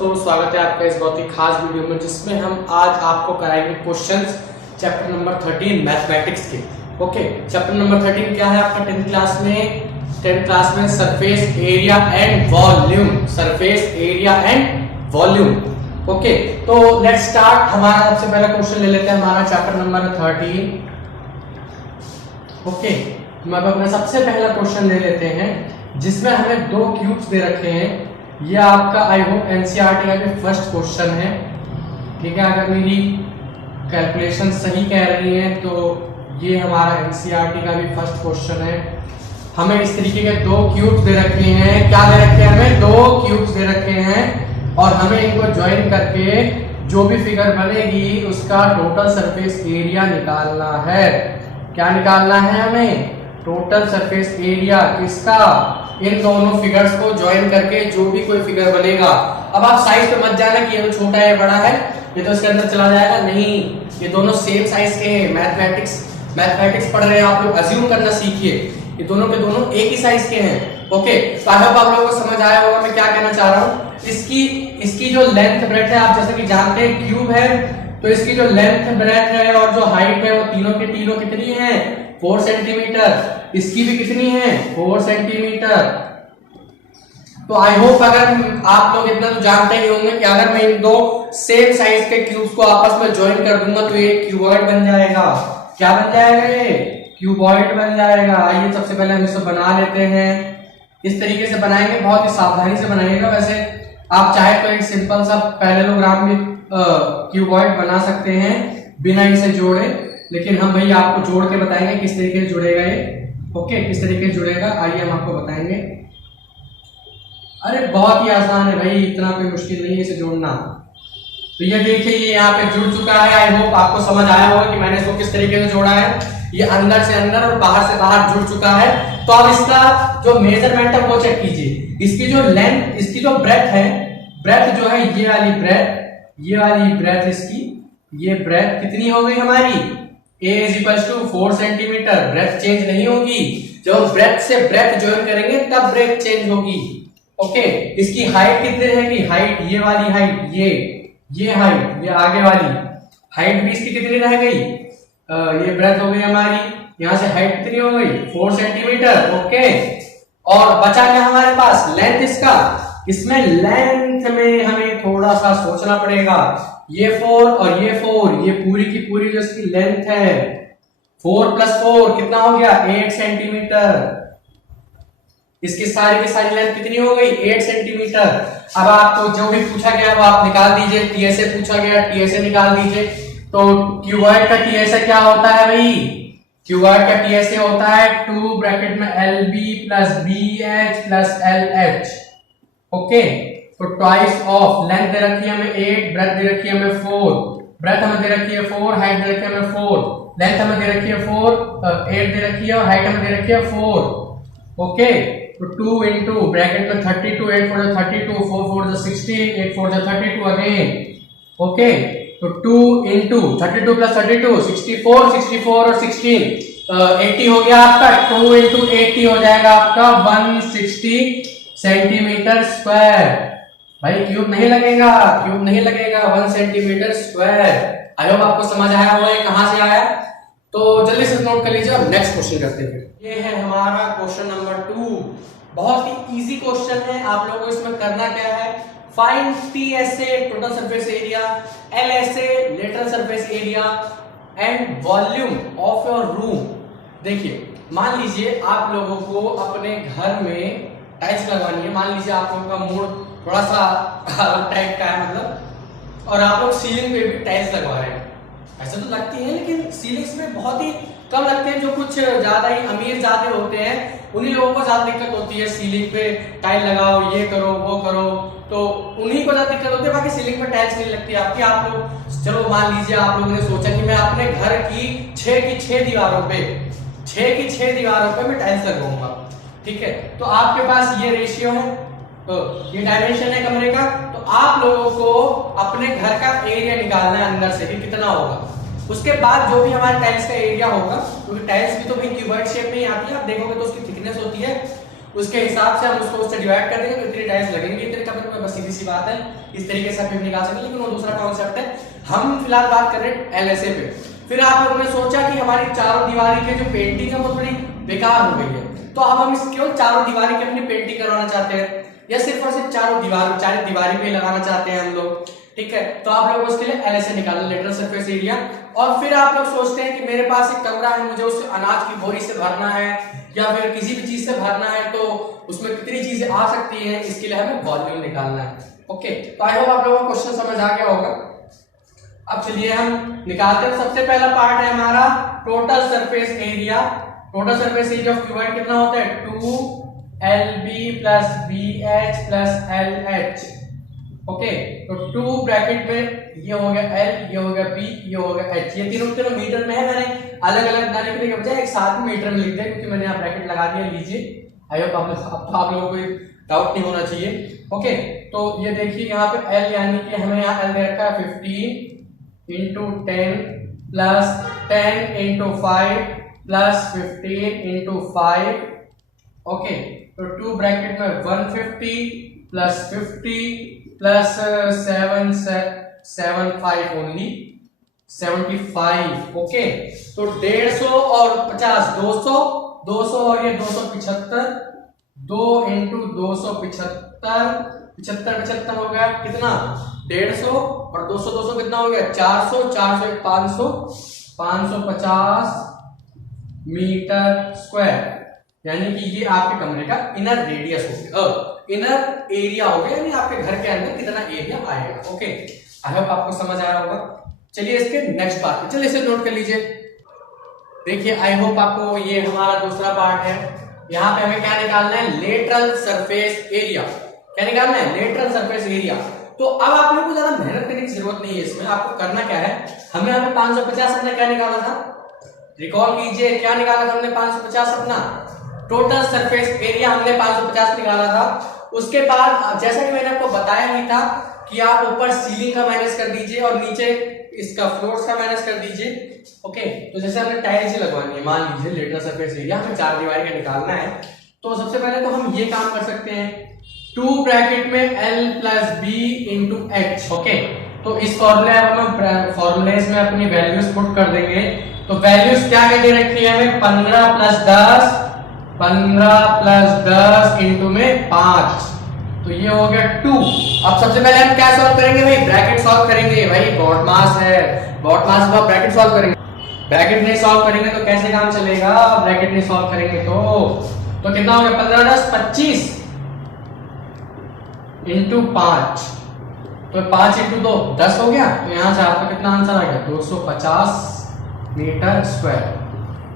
तो स्वागत है आपका इस बहुत ही खास वीडियो में जिसमें हम आज आपको कराएंगे क्वेश्चंस चैप्टर नंबर 13 मैथमेटिक्स के। ओके, चैप्टर नंबर 13 क्या है आपका 10th क्लास में surface area and volume. Surface area and volume. Okay, तो लेट्स स्टार्ट। हमारा सबसे पहला क्वेश्चन ले लेते हैं, हमारा चैप्टर नंबर 13। ओके, हम अब अपना सबसे पहला क्वेश्चन ले लेते हैं जिसमें हमें दो क्यूब्स दे रखे हैं। ये आपका आई होप एनसीईआरटी का भी फर्स्ट क्वेश्चन है। ठीक है, अगर मेरी कैलकुलेशन सही कह रही है तो ये हमारा एनसीईआरटी का भी फर्स्ट क्वेश्चन है। हमें इस तरीके के दो क्यूब्स दे रखे हैं। क्या दे रखे हैं? हमें दो क्यूब्स दे रखे हैं और हमें इनको ज्वाइन करके जो भी फिगर बनेगी उसका टोटल सरफेस एरिया निकालना है। क्या निकालना है? हमें टोटल सरफेस एरिया किसका? इन दोनों फिगर्स को ज्वाइन करके जो भी कोई फिगर बनेगा। अब आप साइज पे मत जाना कि ये तो छोटा है बड़ा है, ये तो इसके अंदर चला जाएगा। नहीं, ये दोनों सेम साइज के हैं। मैथमेटिक्स पढ़ रहे हैं आप लोग, अज्यूम करना सीखिए। ये दोनों के दोनों एक ही साइज के हैं। ओके, तो आई होप आप लोगों को समझ आया होगा मैं क्या कहना चाह रहा हूँ। इसकी जो लेंथ ब्रेथ है, आप जैसे कि जानते हैं क्यूब है तो इसकी जो लेंथ ब्रेथ है और जो हाइट है वो तीनों के तीनों कितनी है? 4 सेंटीमीटर। इसकी भी कितनी है? 4 सेंटीमीटर। तो आई होप अगर आप लोग इतना तो जानते ही होंगे कि अगर मैं इन दो सेम साइज के क्यूब्स को आपस में ज्वाइन कर दूंगा तो ये क्यूबॉइड बन जाएगा। क्या बन जाएगा? ये क्यूबॉइड बन जाएगा। आइए सबसे पहले हम इसको बना लेते हैं। इस तरीके से बनाएंगे, बहुत ही सावधानी से बनाइएगा। वैसे आप चाहे तो एक सिंपल सा पैरेललोग्राम में क्यूबॉइड बना सकते हैं बिना इसे जोड़े, लेकिन हम भैया आपको जोड़ के बताएंगे किस तरीके से जुड़ेगा ये। ओके, किस तरीके से जुड़ेगा आइए हम आपको बताएंगे। अरे बहुत ही आसान है भाई, इतना कोई मुश्किल नहीं है इसे जोड़ना। तो ये देखिए, ये यहाँ पे जुड़ चुका है। आई होप आपको समझ आया होगा कि मैंने इसको किस तरीके से जोड़ा है। ये अंदर से अंदर और बाहर से बाहर जुड़ चुका है। तो अब इसका जो मेजरमेंट है वो चेक कीजिए। इसकी जो लेंथ, इसकी जो ब्रेथ है, ब्रेथ जो है ये वाली ब्रेथ इसकी, ये ब्रेथ कितनी हो गई हमारी? A = 4 centimetre. ब्रेथ चेंज नहीं होगी। जब हम ब्रेथ से ब्रेथ ज्वाइन करेंगे तब ब्रेथ चेंज होगी। ओके, इसकी हाइट कितनी रहेगी? हाइट ये वाली हाइट, ये हाइट, ये आगे वाली हाइट भी इसकी कितनी रह गई? ये ब्रेथ हो गई हमारी, यहां से हाइट कितनी हो गई? 4 सेंटीमीटर। ओके, और बचा क्या हमारे पास? लेंथ इसका। इसमें लेंथ में हमें थोड़ा सा सोचना पड़ेगा। ये 4 और ये 4, ये पूरी की पूरी जो इसकी लेंथ है 4 + 4 कितना हो गया? 8 सेंटीमीटर। इसकी सारी की सारी लेंथ कितनी हो गई? 8 सेंटीमीटर। अब आपको जो भी पूछा गया वो आप निकाल दीजिए। टीएसए पूछा गया, टीएसए निकाल दीजिए। तो क्यूबॉइड का टीएसए क्या होता है भाई? क्यूबॉइड का टीएसए होता है 2 ब्रैकेट में LB + BH + LH। ओके, तो ट्वाइस ऑफ लेंथ दे रखी है हमें 8, ब्रेथ दे रखी है हमें 4, ब्रेथ हमें दे रखी है 4, हाइट दे रखी है हमें 4, लेंथ हमें दे रखी है 4, 8 दे रखी है और हाइट हमें दे रखी है 4। ओके, तो 2 into ब्रैकेट में 32, 8 4 32, 4 4 16, 8 4 32 अगेन। ओके, तो 2 into 32 + 32 64, 64 और 16 80 हो गया आपका। 2 into 80 हो जाएगा आपका 160 सेंटीमीटर स्क्वायर। भाई क्यूब नहीं लगेगा, 1 सेंटीमीटर स्क्वायर। आई होप आपको समझ आया होगा ये कहां से आया। तो जल्दी से नोट कर लीजिए। अब नेक्स्ट क्वेश्चन करते हैं। ये है हमारा क्वेश्चन नंबर 2। बहुत ही इजी क्वेश्चन है। आप लोगों को इसमें करना क्या है? Find TSA total surface area, LSA lateral surface area and volume of your room. देखिए, मान लीजिए आप लोगों को अपने घर में टाइल्स लगवानी है। मान लीजिए आप लोगों का मूड थोड़ा सा अलग टाइप का है मतलब, और आप लोग सीलिंग पे भी टाइल्स लगवा रहे हैं। ऐसा तो लगती है, लेकिन सीलिंग्स में बहुत ही कम लगते हैं। जो कुछ ज्यादा ही अमीर ज्यादा होते हैं उन्हीं लोगों को ज्यादा दिक्कत होती है। सीलिंग पे टाइल लगाओ, ये करो वो करो, तो उन्हीं को ज्यादा दिक्कत होती है। बाकी सीलिंग पे टाइल्स नहीं लगती आपकी। आप लोग चलो मान लीजिए आप लोगों ने सोचा कि मैं अपने घर की 6 की 6 दीवारों पे मैं टाइल्स लगवाऊंगा। ठीक है, तो आपके पास ये रेशियो है, तो ये डायमेंशन है कमरे का। तो आप लोगों को अपने घर का एरिया निकालना है अंदर से कि कितना होगा। उसके बाद जो भी हमारे टाइल्स का एरिया होगा, क्योंकि टाइल्स भी तो भी क्यूबॉइड शेप में ही आती है, आप देखोगे तो उसकी थिकनेस होती है, उसके हिसाब से हम उसको उससे डिवाइड कर देंगे तो इतनी टाइल्स लगेंगे इतने कमरे में, बस सीधी सी बात है। इस तरीके से आप निकाल सकते हैं, लेकिन वो दूसरा कॉन्सेप्ट है। हम फिलहाल बात कर रहे हैं LSA पे। फिर आप लोगों ने सोचा कि हमारी चारों दीवारी की जो पेंटिंग है वो थोड़ी बेकार हो गई है, तो अब हम इस केवल चारों दीवारी की अपनी पेंटिंग करवाना चाहते हैं, या सिर्फ और सिर्फ चारों दीवारी पे लगाना चाहते हैं हम लोग, ठीक है। तो आप लोग उसके लिए LSA निकालना, लेटरल सरफेस एरिया। और फिर आप लोग सोचते हैं कि मेरे पास एक कमरा है, मुझे उसे अनाज की बोरी से भरना है या फिर किसी भी चीज से भरना है, तो उसमें कितनी चीजें आ सकती हैं, इसके लिए हमें वॉल्यूम निकालना है। ओके, तो आई होप आप लोगों को क्वेश्चन समझ आ गया होगा। अब चलिए हम निकालते हैं। सबसे पहला पार्ट है हमारा total surface area. Total surface area of cuboid कितना होता है? 2LB + BH + LH। ओके, तो 2 ब्रैकेट में ये हो गया L, ये हो गया B, ये हो गया H। ये तीनों मीटर में है, मैंने अलग अलग ना लिखने के बजाय एक साथ में मीटर में लिख दिया क्योंकि मैंने यहाँ ब्रैकेट लगा दिया। लीजिए, आई होप आप लोगों को कोई डाउट नहीं होना चाहिए। ओके, तो ये देखिए यहाँ पे L यानी कि हमें यहाँ L दे रखा है 15 × 10 + 10 × 5 + 15 × 5। ओके, तो 2 ब्रैकेट में 150 + 50 + 75 ओनली 75। ओके, तो 150 और 50 200 और ये 275, 2 × 275 75 हो गया कितना? 150 और 200 कितना हो गया? 400 400 500 550 मीटर स्क्वायर, यानी कि ये आपके कमरे का इनर रेडियस हो गया, इनर एरिया हो गया, यानी आपके घर के अंदर कितना एरिया आएगा। ओके, आई होप आपको समझ आया होगा। चलिए इसके नेक्स्ट पार्ट पे, चलिए इसे नोट कर लीजिए। देखिए, आई होप आपको ये हमारा दूसरा पार्ट है। यहाँ पे हमें क्या निकालना है? Lateral surface area. क्या निकालना है? Lateral surface area. तो अब आप लोगों को ज्यादा मेहनत करने की जरूरत नहीं है इसमें। आपको करना क्या है, हमें यहाँ पे 550 हमने क्या निकाला था? रिकॉल कीजिए, क्या निकाला था हमने? 550 अपना टोटल सरफेस एरिया हमने 550 निकाला था। उसके बाद जैसा कि मैंने आपको बताया ही था कि आप ऊपर सीलिंग का माइनस कर दीजिए और नीचे इसका फ्लोर्स का माइनस कर दीजिए। ओके, तो जैसे हमने टाइल्स ही लगवानी है, मान लीजिए लेटरल सरफेस एरिया हमें 4 दीवारी का निकालना है, तो सबसे पहले तो हम ये काम कर सकते हैं। 2 ब्रैकेट में L + B × H। ओके, तो इस फॉर्मूले हम फॉर्मूलेज में अपनी वैल्यूज पुट कर देंगे। तो वैल्यूज क्या क्या दे रखी है हमें? 15 + 10 × में 5, तो ये हो गया 2। अब सबसे पहले हम क्या सॉल्व करेंगे भाई? ब्रैकेट सॉल्व करेंगे। भाई बॉट मास है, बॉट मास का ब्रैकेट सॉल्व करेंगे। ब्रैकेट नहीं सॉल्व करेंगे तो कैसे काम चलेगा? ब्रैकेट नहीं सॉल्व करेंगे तो कितना हो गया? 15 × 10 25 × 5, तो 5 × 2 10 हो गया। तो यहां से आपका कितना आंसर आ गया? 250 मीटर स्क्वायर।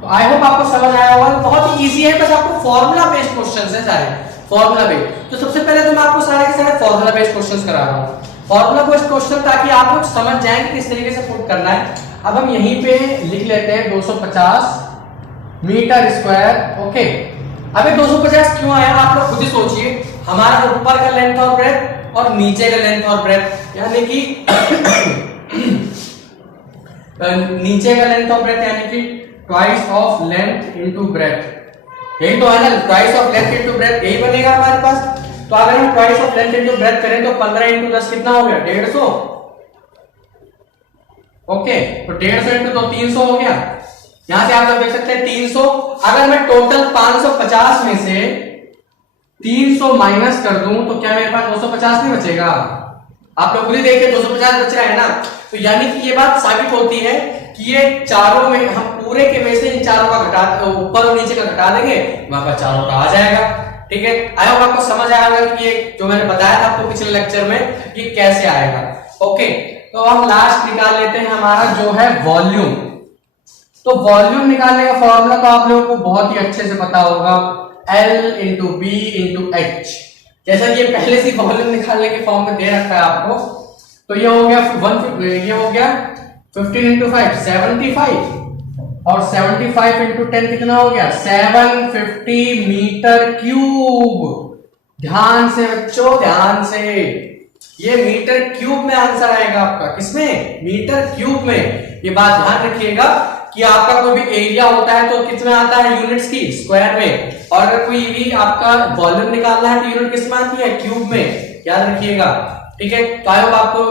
तो आई होप आपको समझ आया होगा। बहुत ही इजी है, बस आपको फॉर्मूला बेस्ड क्वेश्चंस है सारे, फॉर्मूला बेस्ड। तो सबसे पहले तो मैं आपको सारे के सारे फॉर्मूला बेस्ड क्वेश्चंस करा रहा हूं, फॉर्मूला बेस्ड क्वेश्चन, ताकि आप लोग समझ जाएं कि किस तरीके से पुट करना है। अब हम यहीं पे लिख लेते हैं 250 मीटर स्क्वायर। ओके, अब ये 250 क्यों आया आप लोग खुद ही सोचिए। हमारा ऊपर का लेंथ और ब्रेथ और नीचे का लेंथ और ब्रेथ, यानी कि नीचे का लेंथ और ब्रेथ यानी कि twice of length into breadth, यही तो है ना? Twice of length into breadth यही बनेगा हमारे पास। तो अगर हम twice of length into breadth करें तो 15 × 10 कितना हो गया? 150। ओके, तो 150 × 2 300 हो गया। यहां से आप लोग देख सकते हैं 300। अगर मैं टोटल 550 में से 300 माइनस कर दूं तो क्या मेरे पास 250 नहीं बचेगा? आप लोग खुद ही देखिए 250 बच रहा है ना। तो यानी कि ये बात साबित होती है कि ये चारों में हम पूरे के में से इन चारों का घटा, ऊपर और नीचे का घटा देंगे, वहां पर चारों का आ जाएगा। ठीक है, आई होप आपको समझ आएगा कि ये जो मैंने बताया था आपको पिछले लेक्चर में कि कैसे आएगा। ओके, तो हम लास्ट निकाल लेते हैं हमारा जो है वॉल्यूम। तो वॉल्यूम निकालने का फॉर्मूला तो आप लोगों को बहुत ही अच्छे से पता होगा, L × B × H। जैसा कि ये पहले से वॉल्यूम निकालने के फॉर्म में दे रखा है आपको। तो ये हो गया 15 × 5 75 और 75 × 10 कितना हो गया? 750 मीटर क्यूब। ध्यान से बच्चों, ध्यान से, ये मीटर क्यूब में आंसर आएगा आपका। किसमें? मीटर क्यूब में। ये बात ध्यान रखिएगा कि आपका कोई भी एरिया होता है तो कितना आता है, यूनिट्स की स्क्वायर में, और अगर कोई भी आपका वॉल्यूम निकालना है तो यूनिट किस में आती है, क्यूब में, याद रखिएगा। ठीक है, तो आई होप आपको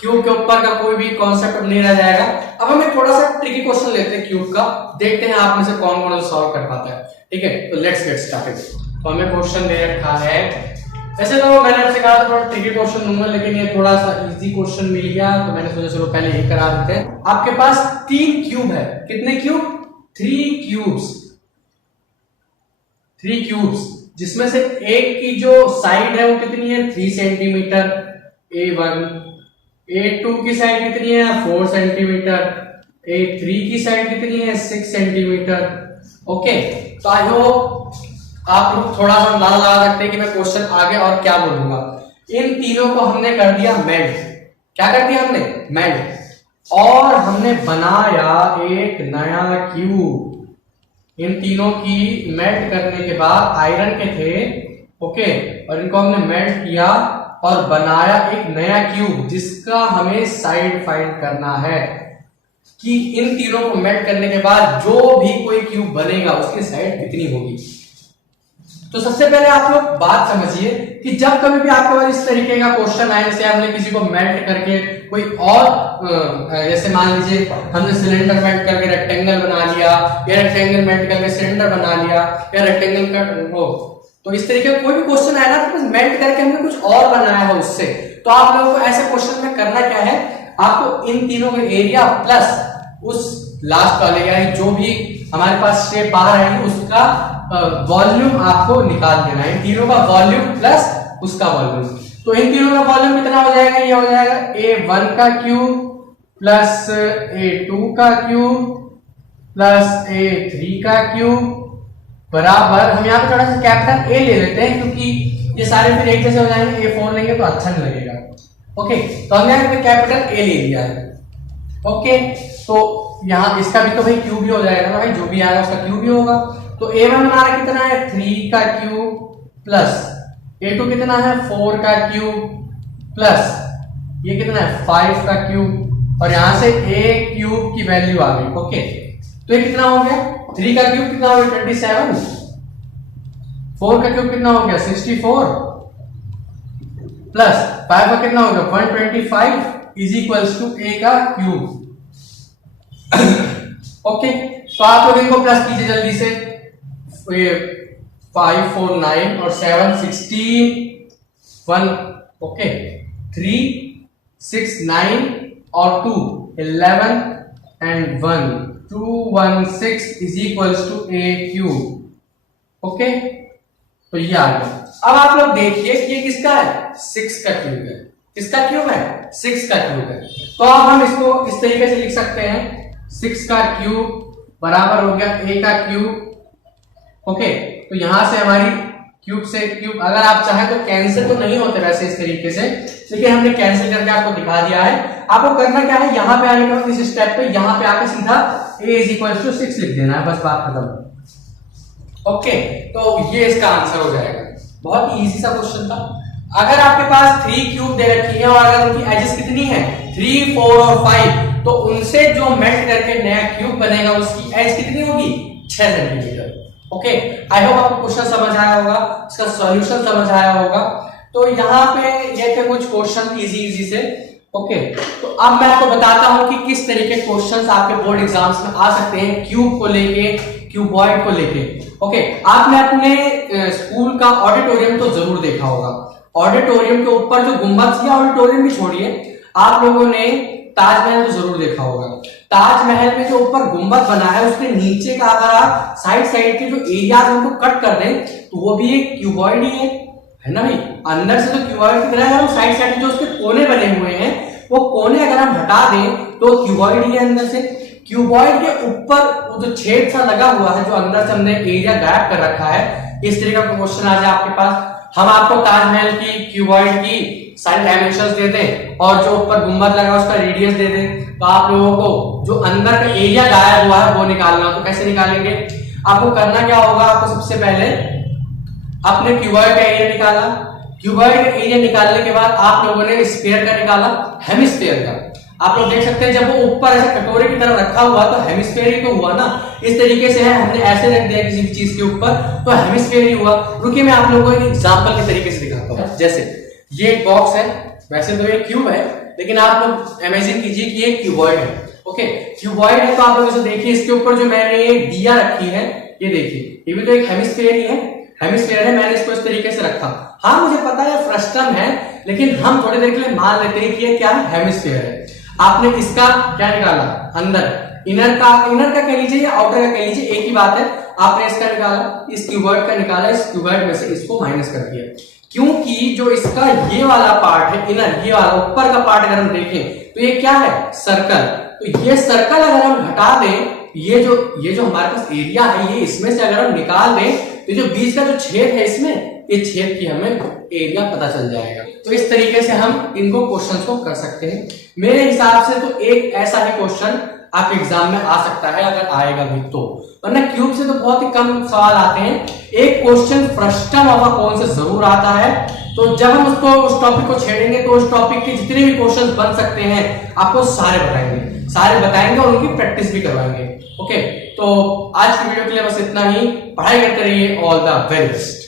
क्यूब के ऊपर का कोई भी कॉन्सेप्ट नहीं रह जाएगा। अब हम एक थोड़ा सा ट्रिकी क्वेश्चन लेते हैं क्यूब का, देखते हैं आप में से कौन कौन सॉल्व कर पाता है। ठीक है, तो लेट्स गेट स्टार्टेड। तो हमें क्वेश्चन दे रखा है, वैसे तो मैंने आपसे कहा था थोड़ा ट्रिकी क्वेश्चन दूंगा, लेकिन ये थोड़ा सा इजी क्वेश्चन मिल गया तो मैंने सोचा चलो पहले यही करा देते हैं। आपके पास 3 क्यूब है, कितने क्यूब, 3 क्यूब्स, जिसमें से एक की जो साइड है वो कितनी है, 3 सेंटीमीटर A1, A2 की साइड कितनी है, 4 सेंटीमीटर, A3 की साइड कितनी है, 6 सेंटीमीटर। ओके, तो आई होप आप लोग थोड़ा सा अंदाजा लगा सकते हैं कि मैं क्वेश्चन आगे और क्या बोलूंगा। इन तीनों को हमने कर दिया मेल्ट, क्या कर दिया हमने, मेल्ट, और हमने बनाया एक नया क्यूब। इन तीनों की मेल्ट करने के बाद आयरन के थे, ओके, और इनको हमने मेल्ट किया और बनाया एक नया क्यूब, जिसका हमें साइड फाइंड करना है कि इन तीनों को मेल्ट करने के बाद जो भी कोई क्यूब बनेगा उसकी साइड कितनी होगी। तो सबसे पहले आप लोग बात समझिए कि जब कभी भी आपके पास इस तरीके का क्वेश्चन आए, जैसे हमने किसी को मेल्ट करके कोई और, जैसे मान लीजिए हमने सिलेंडर मेल्ट करके रेक्टेंगल बना लिया, या रेक्टेंगल मेल्ट करके सिलेंडर बना लिया, या रेक्टेंगल का हो, तो इस तरीके का कोई भी क्वेश्चन आया ना तो मेल्ट करके हमने कुछ और बनाया है उससे, तो आप लोगों को ऐसे क्वेश्चन में करना क्या है, आपको इन तीनों का एरिया प्लस उस लास्ट वाले यानी जो भी हमारे पास शेप बाहर आएगी उसका वॉल्यूम आपको निकाल देना है। इन तीनों का वॉल्यूम प्लस उसका वॉल्यूम, तो इन तीनों का वॉल्यूम कितना हो जाएगा, ये हो जाएगा A1 का क्यूब प्लस A2 का क्यूब प्लस A3 का क्यूब बराबर, हम यहाँ पे थोड़ा सा कैपिटल A ले लेते हैं क्योंकि ये सारे फिर एक जैसे हो जाएंगे, A4 लेंगे तो अच्छा नहीं लगेगा। ओके, तो हमने यहाँ पे कैपिटल A ले लिया है। ओके, तो यहाँ इसका भी तो भाई क्यूब ही हो जाएगा ना भाई, जो भी आएगा उसका क्यूब ही होगा। तो A1 हमारा कितना है, 3 का क्यूब प्लस A2 कितना है, 4 का क्यूब प्लस ये कितना है, 5 का क्यूब, और यहां से A क्यूब की वैल्यू आ गई। ओके, तो ये कितना हो गया, 3 का क्यूब कितना हो गया, 27, 4 का क्यूब कितना हो गया, 64, प्लस 5 का कितना हो गया, 125 इज इक्वल्स टू A का क्यूब। ओके, तो आप लोग इनको प्लस कीजिए जल्दी से, 5 4 9 और 7 16 1, ओके, 3 6 9 और 2 11 and 1 216 is equals to A cube. Okay, तो ये आ गया। अब आप लोग देखिए ये किसका है, 6 का क्यूब है, किसका क्यूब है, 6 का क्यूब है। तो अब हम इसको इस तरीके से लिख सकते हैं, 6 का क्यूब बराबर हो गया A का क्यूब। ओके, तो यहां से हमारी क्यूब से क्यूब अगर आप चाहें तो कैंसिल तो नहीं होते वैसे इस तरीके से, लेकिन हमने कैंसिल करके आपको दिखा दिया है। आपको करना क्या है, यहां पे आने का इस स्टेप पे यहां पे आके सीधा A इज इक्वल टू 6 लिख देना है, बस बात खत्म। ओके, तो ये इसका आंसर हो जाएगा। बहुत ही इजी सा क्वेश्चन था। अगर आपके पास 3 क्यूब दे रखी है और अगर उनकी एजेस कितनी है, 3 4 और 5, तो उनसे जो मेल्ट करके नया क्यूब बनेगा उसकी एज कितनी होगी, 6 सेंटीमीटर। ओके, आई होप आपको क्वेश्चन समझ आया होगा, इसका सॉल्यूशन समझ आया होगा। तो यहाँ पे ये थे कुछ क्वेश्चन इजी से। ओके, तो अब मैं आपको बताता हूँ कि किस तरीके क्वेश्चंस आपके बोर्ड एग्जाम्स में आ सकते हैं क्यूब को लेके, क्यूबॉइड को लेके। ओके, आपने अपने स्कूल का ऑडिटोरियम तो जरूर देखा होगा। ऑडिटोरियम के ऊपर जो गुंबद, या ऑडिटोरियम भी छोड़िए, आप लोगों ने ताजमहल तो जरूर देखा होगा। ताजमहल में जो ऊपर गुंबद बना है उसके नीचे का अगर आप साइड के जो एरियाज उनको कट कर दें तो वो भी एक क्यूबॉइड ही है ना भाई। अंदर से तो क्यूबॉइड की तरह है, साइड के जो उसके कोने बने हुए हैं वो कोने अगर हम हटा दें तो क्यूबॉइड ही है अंदर से। क्यूबॉइड के ऊपर जो छेद सा लगा हुआ है, जो अंदर से हमने एरिया गायब कर रखा है, इस तरीके का क्वेश्चन आ जाए आपके पास, हम आपको ताजमहल की क्यूबॉइड की सारे डायमेंशंस दे दें और जो ऊपर गुंबद लगा उसका रेडियस दे दें, तो आप लोगों को जो अंदर का एरिया गायब हुआ है वो निकालना। तो कैसे निकालेंगे, आपको करना क्या होगा, आपको सबसे पहले अपने क्यूबॉइड का एरिया निकाला। क्यूबॉइड का एरिया निकालने के बाद आप लोगों ने स्फीयर का निकाला, हेमिस्फीयर का। आप लोग देख सकते हैं जब वो ऊपर ऐसे कटोरे की तरह रखा हुआ तो हेमिस्फेयर ही तो हुआ ना, इस तरीके से है, हमने ऐसे रख दिया किसी भी चीज के ऊपर तो हेमिस्फेयर ही हुआ। रुकिए मैं आप लोगों को एक एग्जांपल के तरीके से दिखाता हूँ। जैसे ये एक बॉक्स है, वैसे तो ये क्यूब है, लेकिन आप लोग इमेजिन कीजिए कि ये क्यूबॉइड है। ओके, क्यूबॉइड है तो आप लोग इसे देखिए, इसके ऊपर जो मैंने ये दिया रखी है, ये देखिए, ये भी तो एक हेमिस्फेयर ही है, हेमिस्फेयर है, मैंने इसको इस तरीके से रखा। हाँ मुझे पता है फ्रस्टम है, लेकिन हम थोड़ी देर के लिए मान लेते हैं कि ये क्या है, हेमिस्फेयर है। आपने इसका क्या निकाला, अंदर इनर का कह लीजिए या आउटर का कह लीजिए, एक ही बात है। आपने इसका निकाला, इस क्यूबॉइड का निकाला, इस क्यूबॉइड में से इसको माइनस कर दिया, क्योंकि जो इसका ये वाला पार्ट है इनर, ये वाला ऊपर का पार्ट अगर हम देखें तो ये क्या है, सर्कल। तो ये सर्कल अगर हम हटा दें, ये जो हमारे पास एरिया है, ये इसमें से अगर हम निकाल दें तो जो बीच का जो छेद है इसमें, ये छेद की हमें एरिया पता चल जाएगा। तो इस तरीके से हम इनको क्वेश्चंस को कर सकते हैं। मेरे हिसाब से तो एक ऐसा ही क्वेश्चन आपके एग्जाम में आ सकता है, अगर आएगा भी तो, वरना क्यूब से तो बहुत ही कम सवाल आते हैं। एक क्वेश्चन फ्रस्टम ऑफ अ कोन से जरूर आता है, तो जब हम उसको उस टॉपिक को छेड़ेंगे तो उस टॉपिक के जितने भी क्वेश्चंस बन सकते हैं आपको सारे बताएंगे और उनकी प्रैक्टिस भी करवाएंगे। ओके, तो आज की वीडियो के लिए बस इतना ही। पढ़ाई करते रहिए। All the very best.